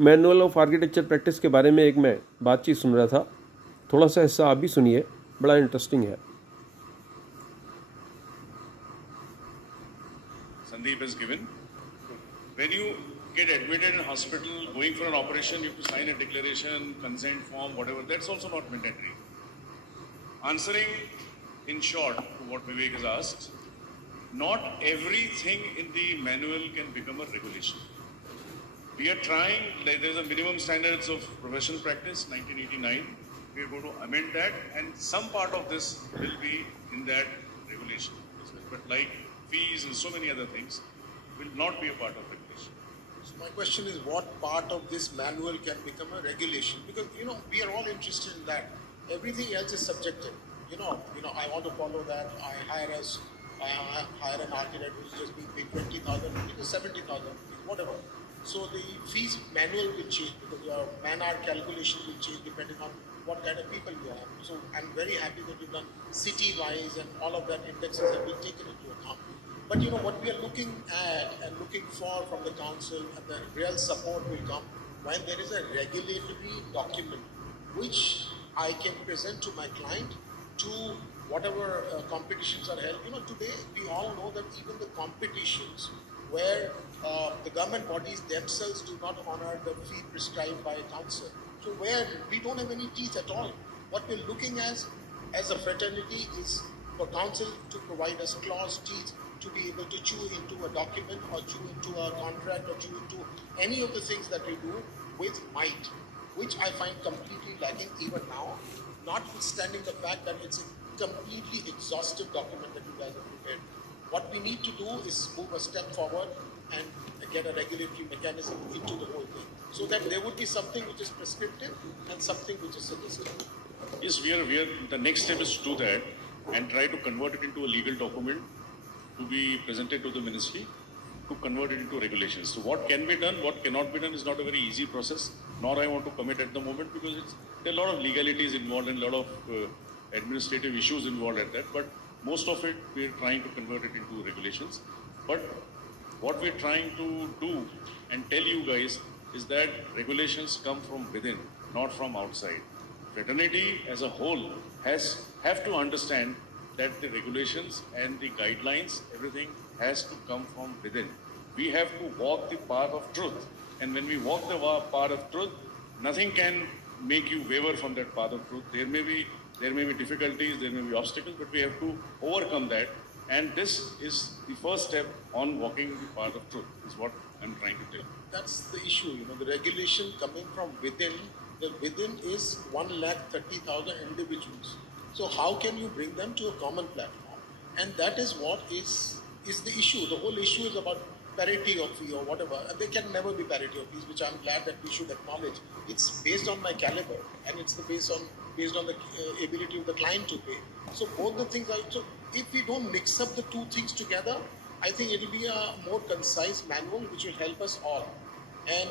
Manual of architecture practice के बारे में एक मैं बातचीत सुन रहा था, थोड़ा सा हिस्सा आप भी सुनिए, बड़ा इंटरेस्टिंग है। Sandeep has given. When you get admitted in hospital, going for an operation, you have to sign a declaration, consent form, whatever. That's also not mandatory. Answering in short to what Vivek has asked, not everything in the manual can become a regulation. We are trying, like there's a minimum standards of professional practice, 1989. We are going to amend that, and some part of this will be in that regulation. But like fees and so many other things will not be a part of regulation. So my question is, what part of this manual can become a regulation? Because we are all interested in that. Everything else is subjective. I want to follow that. I hire an architect who's just being paid 20,000, 70,000, whatever. So the fees manual will change because your man-hour calculation will change depending on what kind of people you have. So I'm very happy that you've done city-wise and all of that indexes have been taken into account. But what we are looking at and looking for from the council, and the real support will come when there is a regulatory document which I can present to my client to whatever competitions are held. Today we all know that even the competitions where the government bodies themselves do not honor the fee prescribed by a council. So where we don't have any teeth at all. What we're looking as a fraternity is for council to provide us clause teeth to be able to chew into a document or chew into a contract or chew into any of the things that we do with might, which I find completely lacking even now, notwithstanding the fact that it's a completely exhaustive document that you guys have prepared. What we need to do is move a step forward and get a regulatory mechanism into the whole thing, so that there would be something which is prescriptive and something which is suggestive. Yes, we are. The next step is to do that and try to convert it into a legal document to be presented to the ministry to convert it into regulations. So what can be done, what cannot be done is not a very easy process, nor I want to commit at the moment because there are a lot of legalities involved and a lot of administrative issues involved at that, but most of it we are trying to convert it into regulations. But what we're trying to do and tell you guys is that regulations come from within, not from outside. Fraternity as a whole have to understand that the regulations and the guidelines, everything has to come from within. We have to walk the path of truth. And when we walk the path of truth, nothing can make you waver from that path of truth. There may be difficulties, there may be obstacles, but we have to overcome that. And this is the first step on walking the path of truth, is what I'm trying to tell you. That's the issue, the regulation coming from within. The within is 130,000 individuals. So how can you bring them to a common platform? And that is what is the issue. The whole issue is about parity of fee or whatever. And there can never be parity of fees, which I'm glad that we should acknowledge. It's based on my caliber, and it's based on the ability of the client to pay. So both the things are. So if we don't mix up the two things together, I think it will be a more concise manual which will help us all. And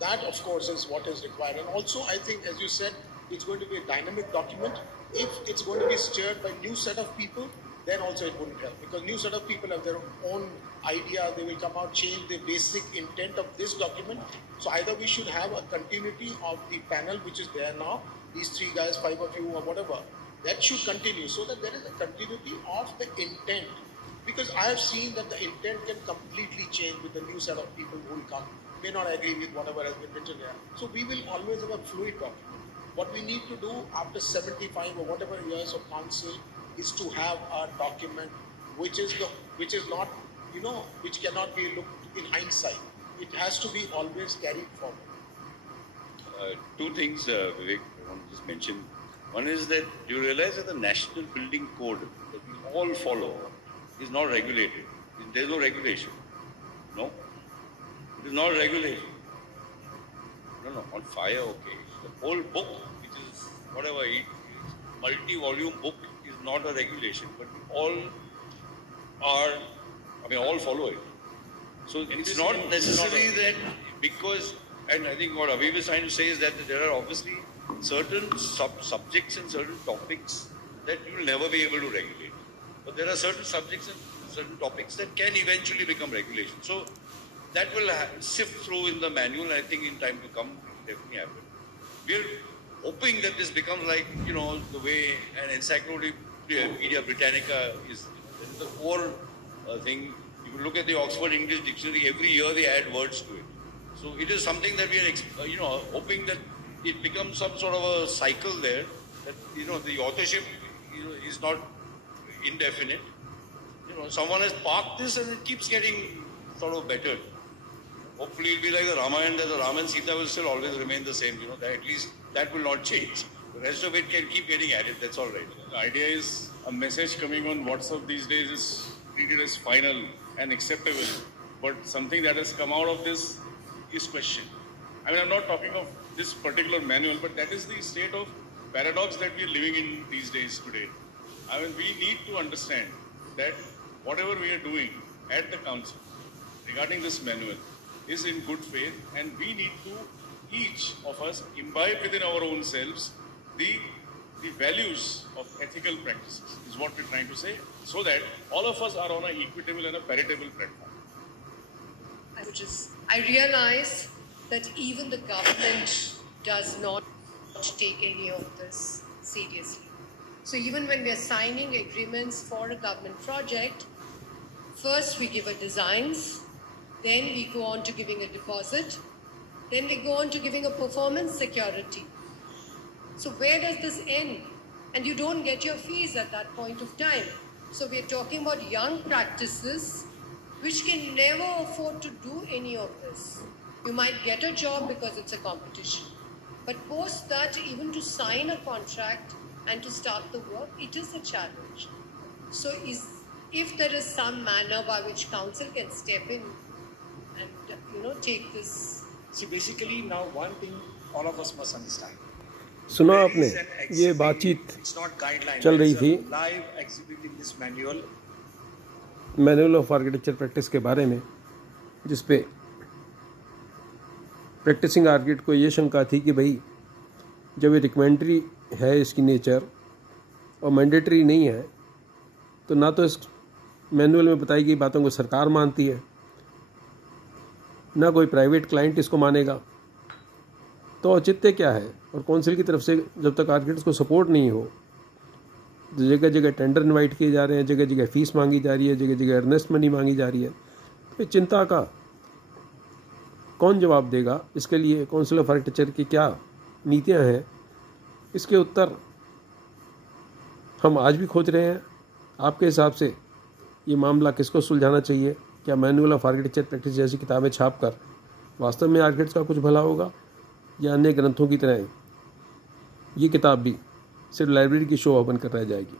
that, of course, is what is required. And also, I think, as you said, it's going to be a dynamic document. If it's going to be steered by new set of people, then also it wouldn't help, because new set of people have their own idea. They will come out, change the basic intent of this document. So either we should have a continuity of the panel which is there now, these 3 guys, 5 of you or whatever, that should continue, so that there is a continuity of the intent. Because I have seen that the intent can completely change with the new set of people who will come, may not agree with whatever has been written here. So we will always have a fluid document. What we need to do after 75 or whatever years of council is to have a document which is not, which cannot be looked in hindsight. It has to be always carried forward. 2 things, Vivek, I want to just mention. One is that you realize that the National Building Code that we all follow is not regulated. There is no regulation. No? It is not regulated. No, on fire, okay. The whole book, which is whatever, multi-volume book, is not a regulation, but all follow it. So it's not necessary that because, and I think what Aviv is trying to say is that there are obviously certain subjects and certain topics that you will never be able to regulate. But there are certain subjects and certain topics that can eventually become regulation. So that will sift through in the manual. I think in time to come, it will definitely happen. We're hoping that this becomes like, the way an Encyclopedia Britannica is. That is the core thing. You look at the Oxford English Dictionary, every year they add words to it. So it is something that we are, hoping that it becomes some sort of a cycle there, that, the authorship, is not indefinite. Someone has parked this and it keeps getting sort of better. Hopefully it'll be like the Ramayana, that the Ram and Sita will still always remain the same, that at least that will not change. The rest of it can keep getting added, that's all right. The idea is a message coming on WhatsApp these days is treated as final and acceptable, but something that has come out of this is questioned. I mean, I'm not talking of this particular manual, but that is the state of paradox that we are living in these days today. I mean, we need to understand that whatever we are doing at the council regarding this manual is in good faith, and we need to, each of us, imbibe within our own selves the values of ethical practices, is what we're trying to say, so that all of us are on an equitable and a paritable platform. I realize that even the government does not take any of this seriously. So even when we are signing agreements for a government project, first we give a designs, then we go on to giving a deposit, then we go on to giving a performance security. So where does this end? And you don't get your fees at that point of time. So we are talking about young practices which can never afford to do any of this. You might get a job because it's a competition. But post that, even to sign a contract and to start the work, it is a challenge. So if there is some manner by which council can step in and take this. See, basically now one thing all of us must understand. सुना आपने, ये बातचीत चल रही थी manual of architecture practice के बारे में, जिस पे प्रैक्टिसिंग आर्किटेक्ट को ये शंका थी कि भाई जब ये रिकमेंडरी है इसकी नेचर और मैंडेटरी नहीं है, तो ना तो इस मैनुअल में बताई गई बातों को सरकार मानती है, ना कोई प्राइवेट क्लाइंट इसको मानेगा, तो औचित्य क्या है। और काउंसिल की तरफ से जब तक आर्किटेक्ट्स को सपोर्ट नहीं हो, जगह जगह टेंडर इनवाइट किए जा रहे हैं, जगह जगह फीस मांगी जा रही है, जगह जगह अर्नेस्ट मनी मांगी जा रही है, तो चिंता का कौन जवाब देगा। इसके लिए काउंसिल ऑफ आर्किटेक्चर की क्या नीतियां हैं, इसके उत्तर हम आज भी खोज रहे हैं। आपके हिसाब से ये मामला किसको सुलझाना चाहिए? क्या मैनुअल ऑफ आर्किटेक्चर प्रैक्टिस जैसी किताबें छापकर वास्तव में आर्किटेक्ट्स का कुछ भला होगा, या अन्य ग्रंथों की तरह ये किताब भी सिर्फ लाइब्रेरी की शो बनकर रह जाएगी?